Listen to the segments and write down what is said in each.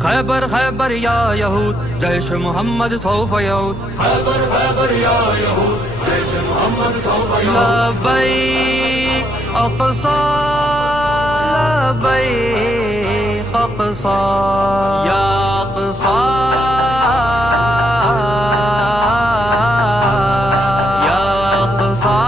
خیبر خیبر یا یہود جیش محمد سوف یعود خیبر خیبر یا یہود جیش محمد سوف یعود لبیک اقصی لبیک اقصی یا اقصی یا اقصی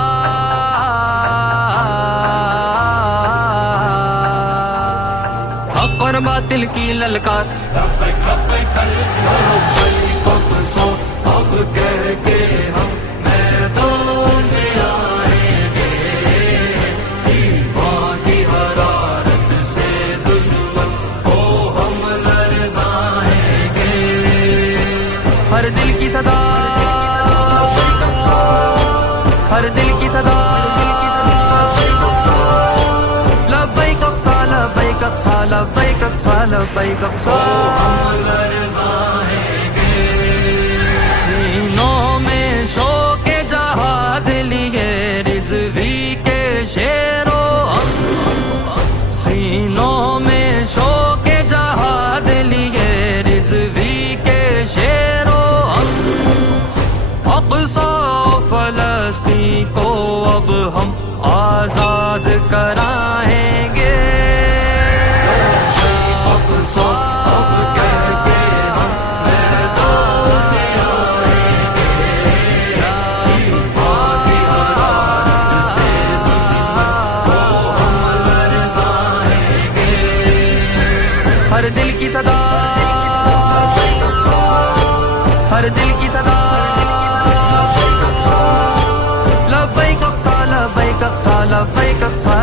حق اور باطل کی للکار لبیک لبیک لبیک اقصی اب کہہ کے ہم میدان میں آئیں گے ایمان کی حرارت سے دشمن کو ہم لرزائیں گے ہر دل کی صدا ہر دل کی صدا لبیک اقصی لبیک اقصی لبیک اقصی لبیک اقصی ہم لرزائیں گے سینوں میں شوق جہاد لیے رضوی کے شیر و ہم سینوں میں شوق جہاد لیے رضوی کے شیر و ہم اقصی فلسطین کو اب ہم آزاد کرائیں گے اقصی اب کہہ کے ہم میدان میں آئیں گے ایمان کی حرارت سے دشمن کو ہم لرزائیں گے ہر دل کی صدا ہر دل کی صدا لبیک اقصی لبیک اقصی لبیک اقصی لبیک اقصی ہم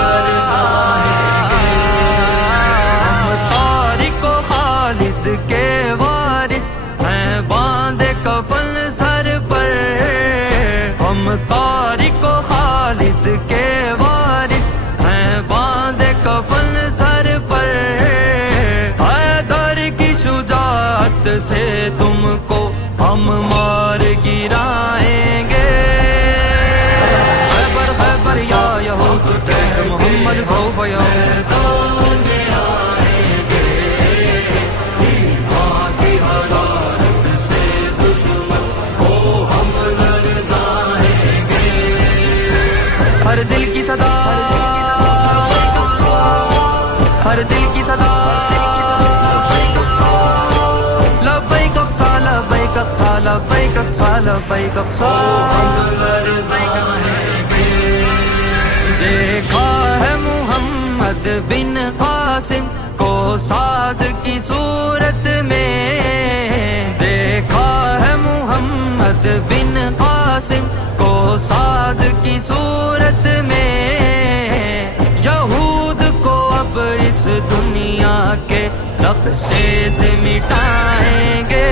لرزائیں گے ہم طارق و خالد کے وارث ہیں باندھے کفن سر پر ہم طارق و خالد کے وارث ہیں باندھے کفن سر پر حیدر کی شجاعت سے تم کو ہم مار گرائیں گے خیبر خیبر یا یہود جیش محمد سوف یعود آئیں گے ایمان کی حرارت سے دشمن کو ہم لرزائیں گے ہر دل کی صدا ہر دل کی صدا لبیک اقصی لبیک اقصی لبیک اقصی لبیک اقصی ہم لرزائیں گے دیکھا ہے محمد بن قاسم کو سعد کی صورت میں دیکھا ہے محمد بن قاسم کو سعد کی صورت میں یہود کو اب اس دنیا کے نقشے سے مٹائیں گے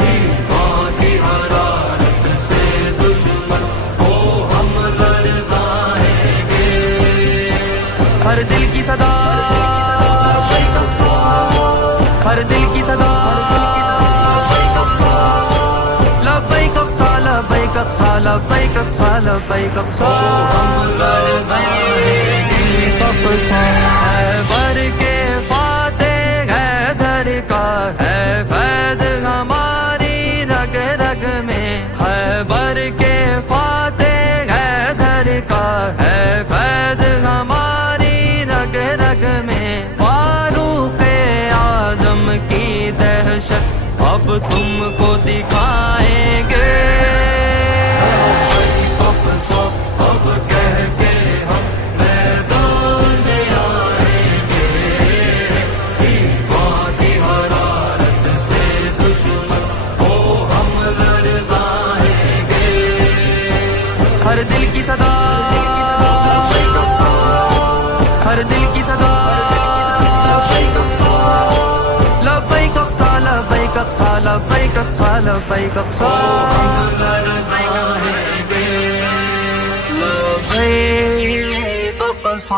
ایمان کی حرارت سے دشمن کو ہم لرزائیں گے ہر دل کی صدا ہر دل کی صدا لبیک اقصی لبیک اقصی لبیک اقصی لبیک اقصی ہم لرزائیں گے خیبر کے فاتح حیدر کا ہے فیض ہماری رگ رگ میں خیبر کے فاتح حیدر کا ہے فیض ہماری رگ رگ میں فاروق اعظم کی دہشت اب تم کو دکھائیں گے اب کہہ کے ہم میدان میں آئیں گے ایمان کی حرارت سے دشمن کو ہم لرزائیں گے ہر دل کی صدا ہر دل کی صدا لبیک اقصی لبیک اقصی لبیک اقصی لبیک اقصی ہم لرزائیں گے لبیک اقصی